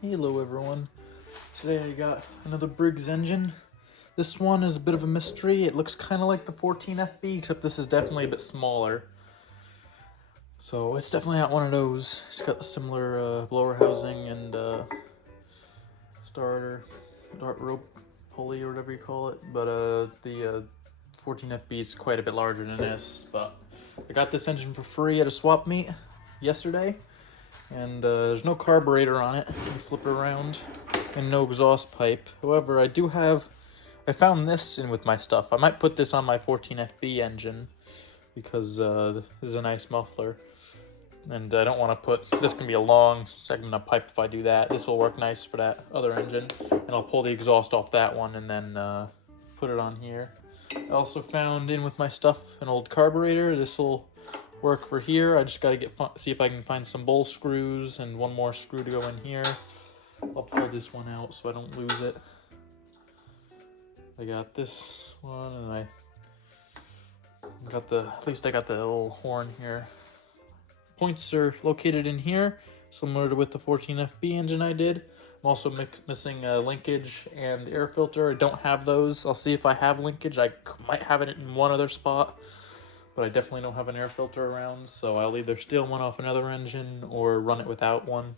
Hello everyone. Today I got another Briggs engine. This one is a bit of a mystery. It looks kind of like the 14FB, except this is definitely a bit smaller. So it's definitely not one of those. It's got a similar blower housing and starter, dart rope pulley or whatever you call it. But the 14FB is quite a bit larger than this. But I got this engine for free at a swap meet yesterday. And there's no carburetor on it. You flip it around, and no exhaust pipe. However, I found this in with my stuff. I might put this on my 14FB engine because this is a nice muffler. And I don't want to put, this can be a long segment of pipe if I do that. This will work nice for that other engine. And I'll pull the exhaust off that one and then put it on here. I also found in with my stuff an old carburetor. This will work for here. I just got to see if I can find some bowl screws and one more screw to go in here. I'll pull this one out so I don't lose it. I got this one, and I got at least I got the little horn here. Points are located in here, similar to with the 14FB engine I did. I'm also missing a linkage and air filter. I don't have those. I'll see if I have linkage. I might have it in one other spot, but I definitely don't have an air filter around, so I'll either steal one off another engine or run it without one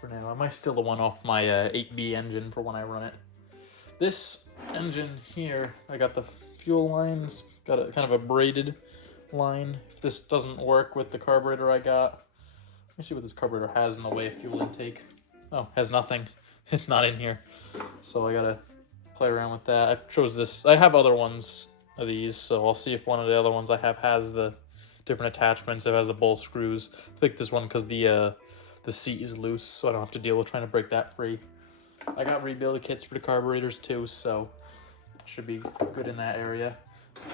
for now. I might steal the one off my 8B engine for when I run it. This engine here, I got the fuel lines, got a kind of a braided line. If this doesn't work with the carburetor I got, let me see what this carburetor has in the way of fuel intake. Oh, has nothing. It's not in here. So I gotta play around with that. I chose this. I have other ones of these, so I'll see if one of the other ones I have has the different attachments. If it has the bowl screws. I picked this one because the seat is loose, so I don't have to deal with trying to break that free. I got rebuild kits for the carburetors too, so should be good in that area.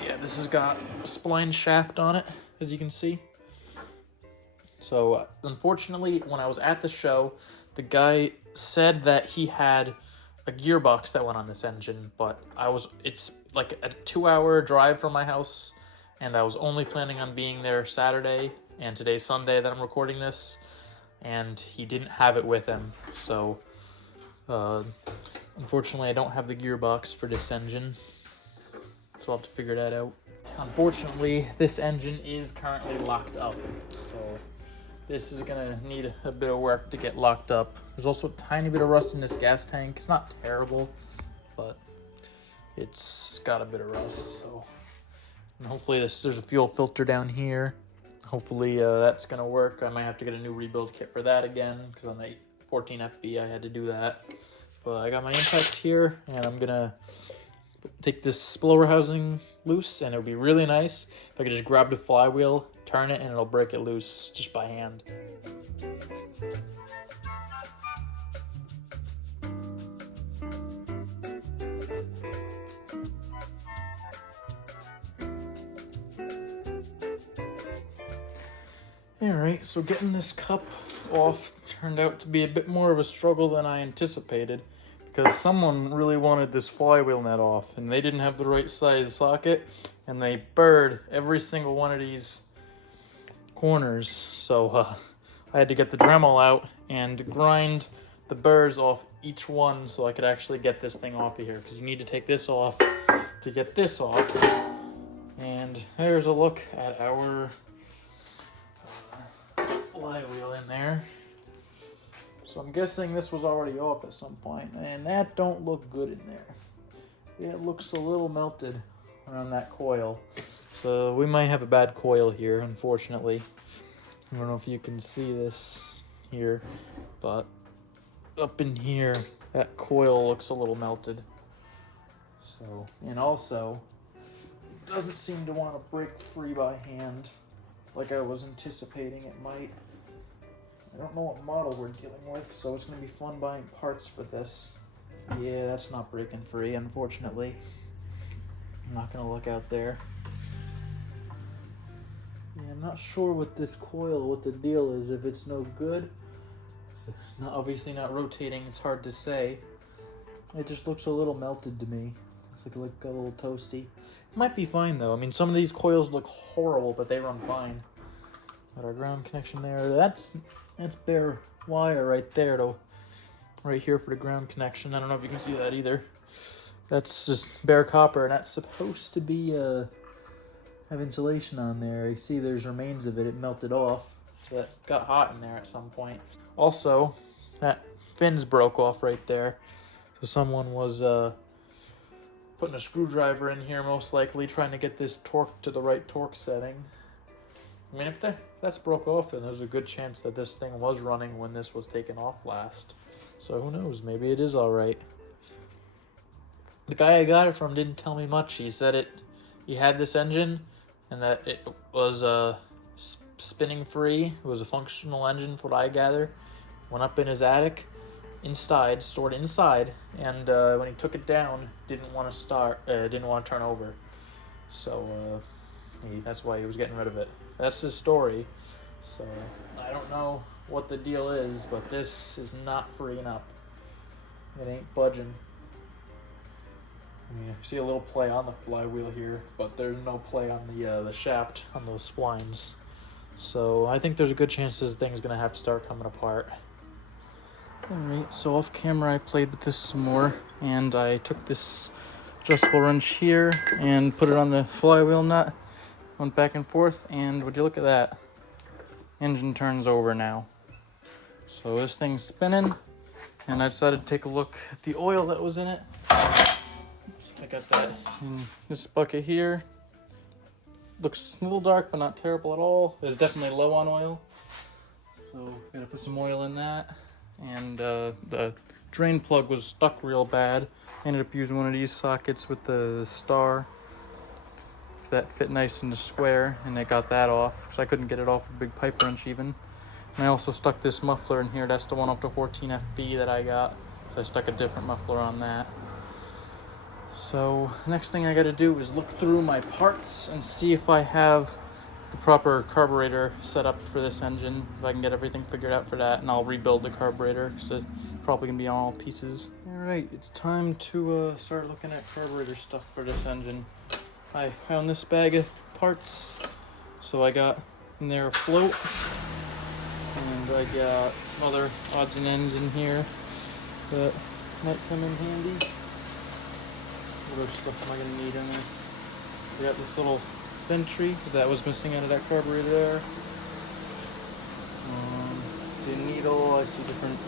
Yeah, this has got a spline shaft on it, as you can see. So unfortunately, when I was at the show, the guy said that he had a gearbox that went on this engine, but it's like a 2-hour drive from my house, and I was only planning on being there Saturday, and today's Sunday that I'm recording this, and he didn't have it with him. So unfortunately I don't have the gearbox for this engine, so I'll have to figure that out. Unfortunately, this engine is currently locked up, so this is gonna need a bit of work to get locked up. There's also a tiny bit of rust in this gas tank. It's not terrible, but it's got a bit of rust. So, and hopefully there's a fuel filter down here. Hopefully that's gonna work. I might have to get a new rebuild kit for that again, because on the 14FB I had to do that. But I got my impact here, and I'm gonna take this blower housing loose, and it would be really nice if I could just grab the flywheel, turn it, and it'll break it loose just by hand. Alright, so getting this cup off turned out to be a bit more of a struggle than I anticipated, because someone really wanted this flywheel nut off, and they didn't have the right size socket, and they burred every single one of these corners. So I had to get the Dremel out and grind the burrs off each one so I could actually get this thing off of here, because you need to take this off to get this off. And there's a look at our flywheel in there. So I'm guessing this was already off at some point, and that don't look good in there. It looks a little melted around that coil. So we might have a bad coil here, unfortunately. I don't know if you can see this here, but up in here, that coil looks a little melted. So, and also, it doesn't seem to want to break free by hand like I was anticipating it might. I don't know what model we're dealing with, so it's going to be fun buying parts for this. Yeah, that's not breaking free, unfortunately. I'm not going to look out there. Yeah, I'm not sure with this coil what the deal is, if it's no good. It's obviously not rotating, it's hard to say. It just looks a little melted to me. Looks like a little toasty. It might be fine though. I mean, some of these coils look horrible, but they run fine. Got our ground connection there. That's bare wire right there to right here for the ground connection. I don't know if you can see that either. That's just bare copper, and that's supposed to be have insulation on there. You see there's remains of it. It melted off. So that got hot in there at some point. Also, that fins broke off right there. So someone was putting a screwdriver in here, most likely trying to get this torque to the right torque setting. I mean, if that's broke off, then there's a good chance that this thing was running when this was taken off last. So who knows? Maybe it is all right. The guy I got it from didn't tell me much. He said he had this engine and that it was spinning free. It was a functional engine, from what I gather. Went up in his attic, stored inside, and when he took it down, didn't want to turn over. So that's why he was getting rid of it. That's his story. So I don't know what the deal is, but this is not freeing up. It ain't budging. I mean, you see a little play on the flywheel here, but there's no play on the shaft on those splines. So I think there's a good chance this thing's gonna have to start coming apart. Alright, so off camera I played with this some more, and I took this adjustable wrench here and put it on the flywheel nut, went back and forth, and would you look at that? Engine turns over now. So this thing's spinning, and I decided to take a look at the oil that was in it. So I got that in this bucket here. Looks a little dark, but not terrible at all. It's definitely low on oil. So gotta put some oil in that. And the drain plug was stuck real bad. Ended up using one of these sockets with the star. That fit nice in the square, and I got that off because I couldn't get it off with a big pipe wrench even. And I also stuck this muffler in here. That's the one up to 14 FB that I got. So I stuck a different muffler on that. So next thing I gotta do is look through my parts and see if I have the proper carburetor set up for this engine, if I can get everything figured out for that, and I'll rebuild the carburetor because it's probably gonna be on all pieces. All right, it's time to start looking at carburetor stuff for this engine. I found this bag of parts, so I got in there a float, and I got some other odds and ends in here that might come in handy. What other stuff am I going to need in this? I got this little ventry that was missing out of that carburetor there. See a needle, I see different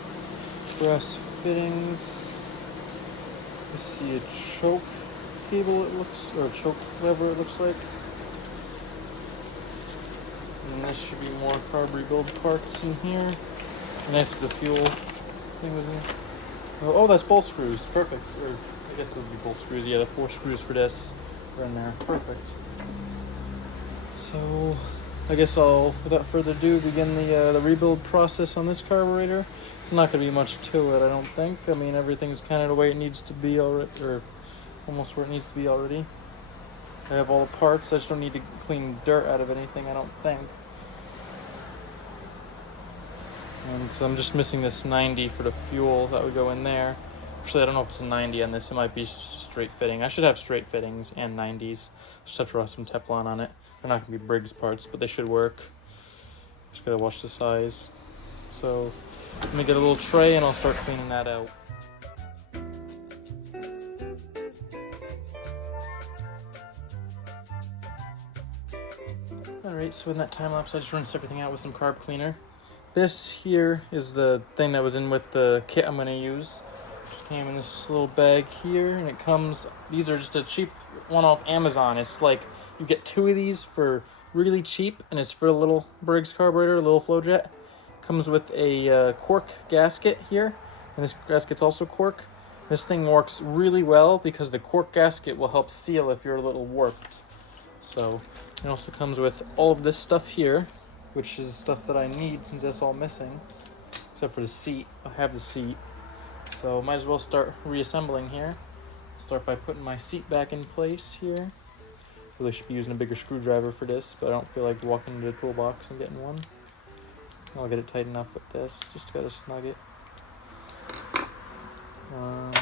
brass fittings. I see a choke cable or a choke lever it looks like. And this should be more carb rebuild parts in here. And that's the fuel thing was in there. Oh, that's bolt screws, perfect. Or I guess it would be bolt screws. Yeah, the 4 screws for this are in there. Perfect. So I guess I'll, without further ado, begin the rebuild process on this carburetor. It's not going to be much to it, I don't think. I mean, everything's kind of the way it needs to be already, or almost where it needs to be already. I have all the parts. I just don't need to clean dirt out of anything, I don't think. And so I'm just missing this 90 for the fuel that would go in there. Actually, I don't know if it's a 90 on this. It might be straight fitting. I should have straight fittings and 90s. Just have to run some Teflon on it. They're not going to be Briggs parts, but they should work. Just got to watch the size. So let me get a little tray and I'll start cleaning that out. Alright, so in that time lapse, I just rinsed everything out with some carb cleaner. This here is the thing that was in with the kit I'm going to use. Just came in this little bag here, and it comes, these are just a cheap one off Amazon. It's like, you get 2 of these for really cheap, and it's for a little Briggs carburetor, a little flow jet. Comes with a cork gasket here, and this gasket's also cork. This thing works really well because the cork gasket will help seal if you're a little warped. So it also comes with all of this stuff here, which is stuff that I need since that's all missing, except for the seat. I have the seat, so might as well start reassembling here. Start by putting my seat back in place here. Really should be using a bigger screwdriver for this, but I don't feel like walking into the toolbox and getting one. I'll get it tight enough with this, just gotta snug it. Am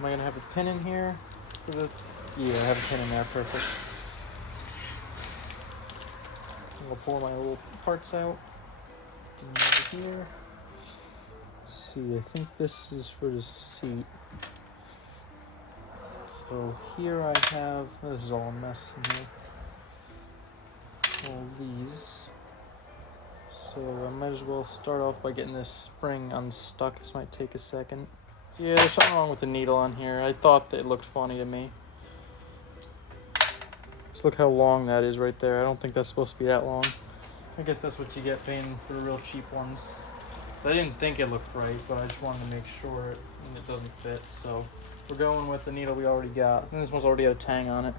I gonna have a pin in here? Yeah, I have a pin in there, perfect. I'll pull my little parts out. And over here. Let's see, I think this is for the seat. So here I have, this is all a mess in here, all these. So I might as well start off by getting this spring unstuck. This might take a second. So yeah, there's something wrong with the needle on here. I thought that it looked funny to me. Just look how long that is right there. I don't think that's supposed to be that long. I guess that's what you get paying for the real cheap ones. So I didn't think it looked right, but I just wanted to make sure it doesn't fit. So we're going with the needle we already got. And this one's already got a tang on it.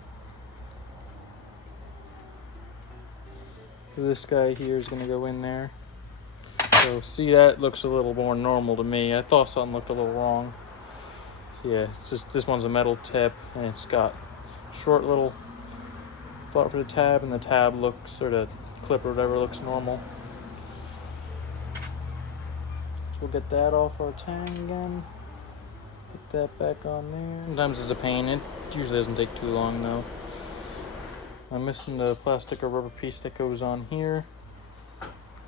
So this guy here is gonna go in there. So see, that looks a little more normal to me. I thought something looked a little wrong. So yeah, it's just, this one's a metal tip and it's got short little slot for the tab, and the tab looks, or the clip or whatever, looks normal. So we'll get that off our tang again. Put that back on there. Sometimes it's a pain. It usually doesn't take too long though. I'm missing the plastic or rubber piece that goes on here,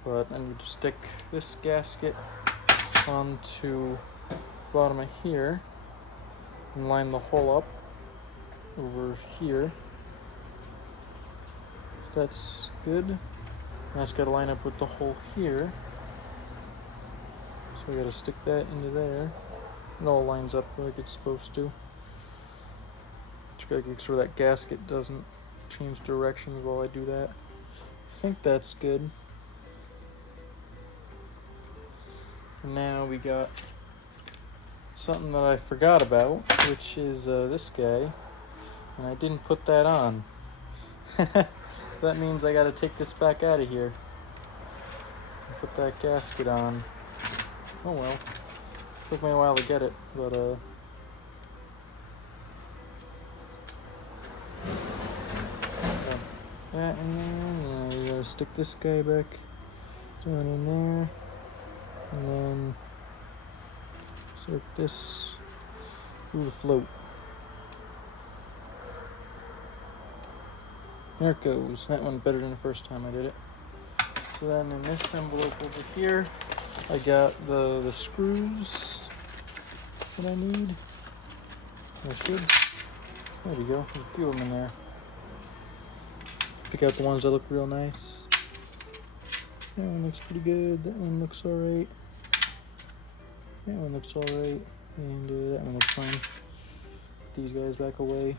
but I need to stick this gasket onto the bottom of here and line the hole up over here. So that's good. Now it's got to line up with the hole here. So we got to stick that into there. It all lines up like it's supposed to. Just got to make sure that gasket doesn't change directions while I do that. I think that's good. And now we got something that I forgot about, which is this guy, and I didn't put that on. That means I gotta take this back out of here and put that gasket on. Oh well, took me a while to get it, but that in there, and you gotta stick this guy back down in there, and then insert this through the float. There it goes. That went better than the first time I did it. So then in this envelope over here, I got the screws that I need. I should. There we go. There's a few of them in there. Pick out the ones that look real nice. That one looks pretty good. That one looks alright. That one looks alright. And that one looks fine. Put these guys back away.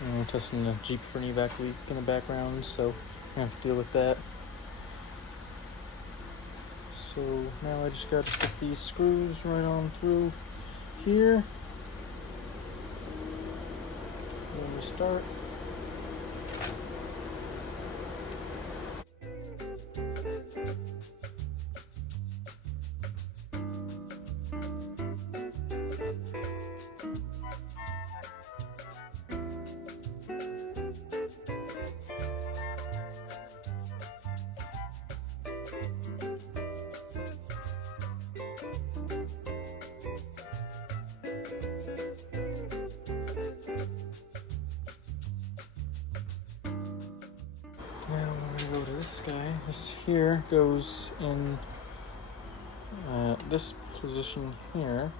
And we're testing the Jeep for an evac leak in the background, so I have to deal with that. So now I just got to stick these screws right on through here. When we start. Now we're going to go to this guy. This here goes in this position here.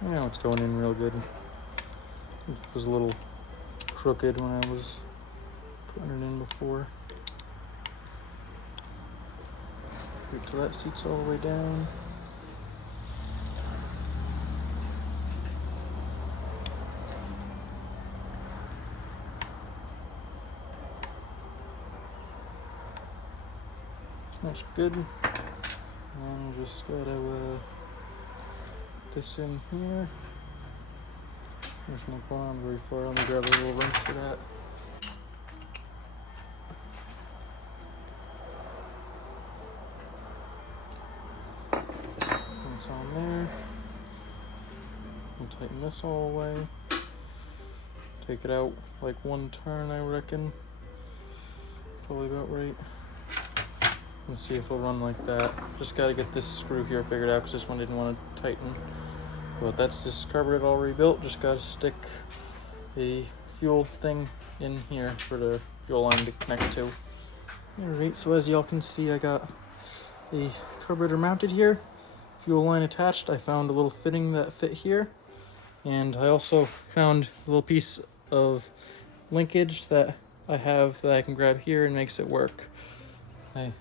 Now it's going in real good. It was a little crooked when I was putting it in before. Wait till that seat's all the way down. That's good. And just gotta put this in here. There's no going on very far. Let me grab a little wrench for that. It's on there. And tighten this all away. Take it out like one turn, I reckon. Probably about right. Let's see if it'll run like that. Just gotta get this screw here figured out because this one didn't want to tighten. But that's this carburetor all rebuilt. Just gotta stick a fuel thing in here for the fuel line to connect to. Alright, so as y'all can see, I got a carburetor mounted here, fuel line attached. I found a little fitting that fit here, and I also found a little piece of linkage that I have that I can grab here and makes it work. It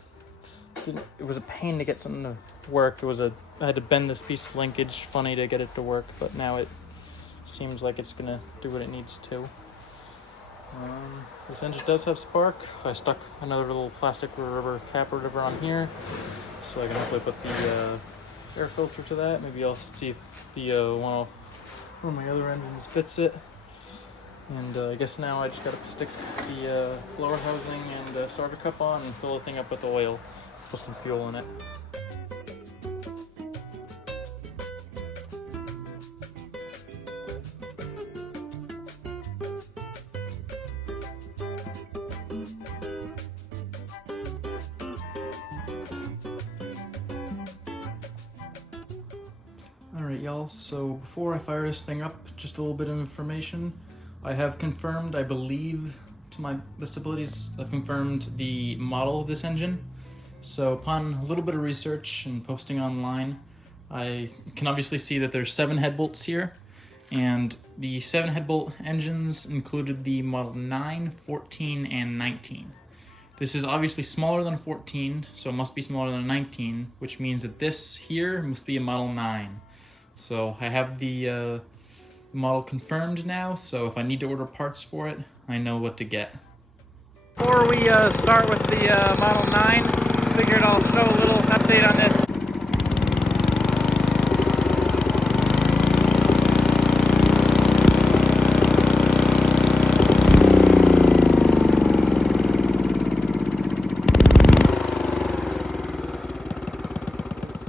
was a pain to get something to work. I had to bend this piece of linkage funny to get it to work, but now it seems like it's gonna do what it needs to. This engine does have spark. I stuck another little plastic rubber cap or whatever on here, so I can hopefully put the air filter to that. Maybe I'll see if the one of my other engines fits it. And I guess now I just gotta stick the blower housing and starter cup on and fill the thing up with oil, put some fuel in it. Alright y'all, so before I fire this thing up, just a little bit of information. I have confirmed, I believe, to my best abilities, I've confirmed the model of this engine. So upon a little bit of research and posting online, I can obviously see that there's 7 head bolts here, and the 7 head bolt engines included the model 9, 14, and 19. This is obviously smaller than a 14, so it must be smaller than a 19, which means that this here must be a model 9. So I have the model confirmed now, so if I need to order parts for it, I know what to get. Before we start with the Model 9, figured I'll show a little update on this.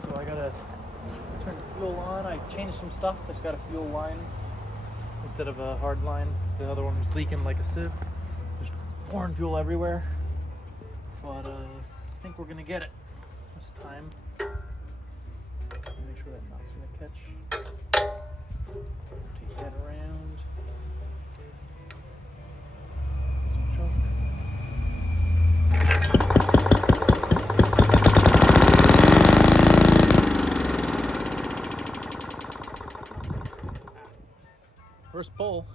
So I gotta turn the fuel on. I changed some stuff. It's got a fuel line instead of a hard line, because the other one was leaking like a sieve. There's pouring fuel everywhere, but I think we're gonna get it this time. Make sure that knot's gonna catch. Take that around. Some choke. First pull.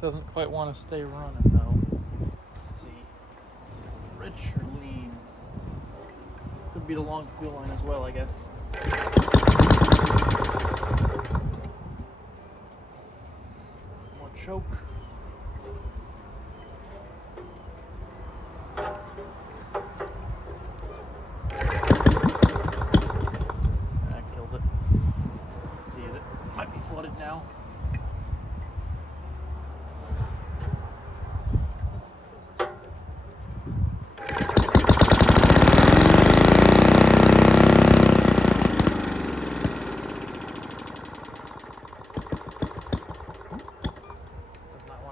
Doesn't quite want to stay running though. Let's see. Rich or lean? Could be the long fuel line as well, I guess. More choke. That kills it. Let's see, it might be flooded now.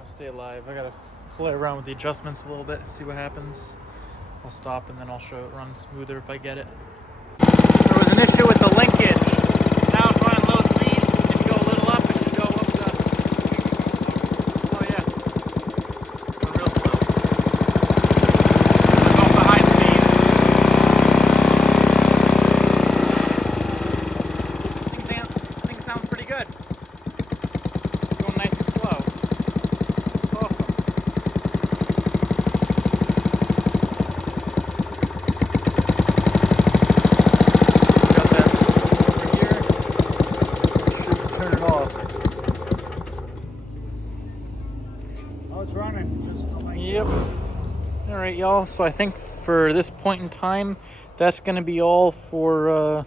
Stay alive. I gotta play around with the adjustments a little bit, see what happens. I'll stop and then I'll show it run smoother if I get it. There was an issue with the linkage. Now it's running low speed. If you go a little up, it should go up to... Oh yeah. Going real slow. Go up to high speed. I think it sounds pretty good. Going nice and slow. Yep. Alright y'all, so I think for this point in time, that's going to be all for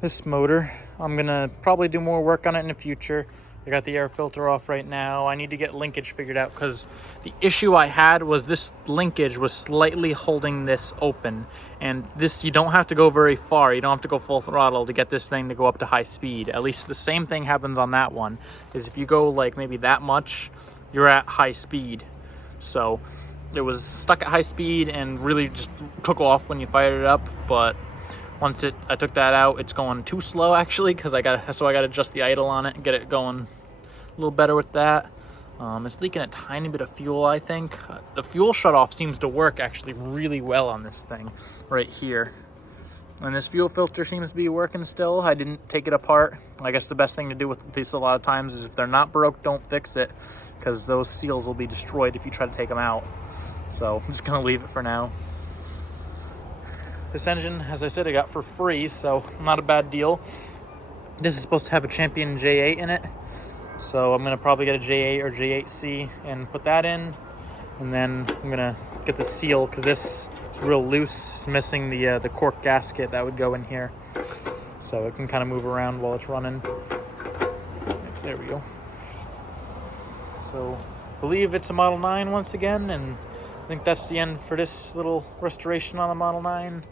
this motor. I'm going to probably do more work on it in the future. I got the air filter off right now. I need to get linkage figured out because the issue I had was this linkage was slightly holding this open. And this, you don't have to go very far. You don't have to go full throttle to get this thing to go up to high speed. At least the same thing happens on that one, is if you go like maybe that much, you're at high speed. So it was stuck at high speed and really just took off when you fired it up. But once I took that out, it's going too slow actually, because I got to adjust the idle on it and get it going a little better with that. It's leaking a tiny bit of fuel, I think. The fuel shutoff seems to work actually really well on this thing right here. And this fuel filter seems to be working still. I didn't take it apart. I guess the best thing to do with these a lot of times is if they're not broke, don't fix it, because those seals will be destroyed if you try to take them out. So I'm just gonna leave it for now. This engine, as I said, I got for free, so not a bad deal. This is supposed to have a Champion J8 in it. So I'm gonna probably get a J8 or J8C and put that in. And then I'm gonna get the seal, because this is real loose. It's missing the cork gasket that would go in here. So it can kind of move around while it's running. There we go. So I believe it's a Model 9 once again, and I think that's the end for this little restoration on the Model 9.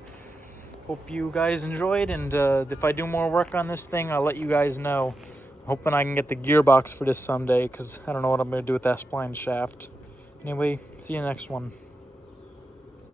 Hope you guys enjoyed, and if I do more work on this thing, I'll let you guys know. Hoping I can get the gearbox for this someday, because I don't know what I'm going to do with that spline shaft. Anyway, see you next one.